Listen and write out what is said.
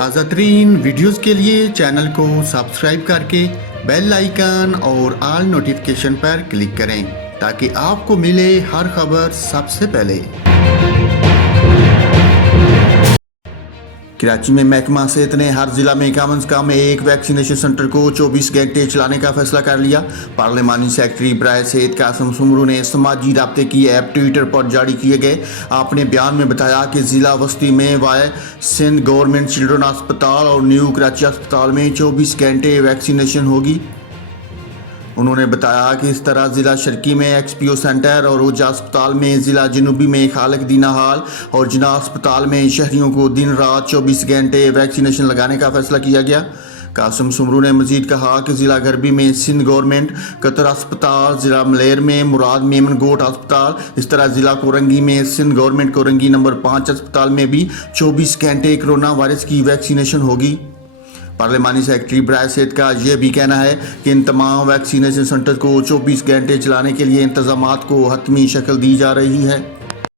تازہ ترین ویڈیوز کے لیے چینل کو سبسکرائب کر کے بیل آئیکن اور آل نوٹیفیکیشن پر کلک کریں تاکہ آپ کو ملے ہر خبر سب سے پہلے۔ کراچی میں محکمہ صحت نے ہر ضلع میں کم از کم ایک ویکسینیشن سنٹر کو 24 گھنٹے چلانے کا فیصلہ کر لیا۔ پارلیمانی سیکرٹری برائے صحت قاسم سمرو نے سماجی رابطے کی ایپ ٹویٹر پر جاری کیے گئے اپنے بیان میں بتایا کہ ضلع وسطی میں واقع سندھ گورنمنٹ چلڈرن ہسپتال اور نیو کراچی ہسپتال میں 24 گھنٹے ویکسینیشن ہوگی۔ انہوں نے بتایا کہ اس طرح ضلع شرقی میں ایکس پی او سینٹر اور اوجھا ہسپتال میں، ضلع جنوبی میں خالق دینا ہال اور جناح ہسپتال میں شہریوں کو دن رات 24 گھنٹے ویکسینیشن لگانے کا فیصلہ کیا گیا۔ قاسم سمرو نے مزید کہا کہ ضلع غربی میں سندھ گورنمنٹ قطر ہسپتال، ضلع ملیر میں مراد میمن گوٹ ہسپتال، اس طرح ضلع کورنگی میں سندھ گورنمنٹ کورنگی نمبر 5 ہسپتال میں بھی 24 گھنٹے کرونا وائرس کی ویکسینیشن ہوگی۔ پارلیمانی سیکرٹری برائے صحت کا یہ بھی کہنا ہے کہ ان تمام ویکسینیشن سنٹر کو 24 گھنٹے چلانے کے لیے انتظامات کو حتمی شکل دی جا رہی ہے۔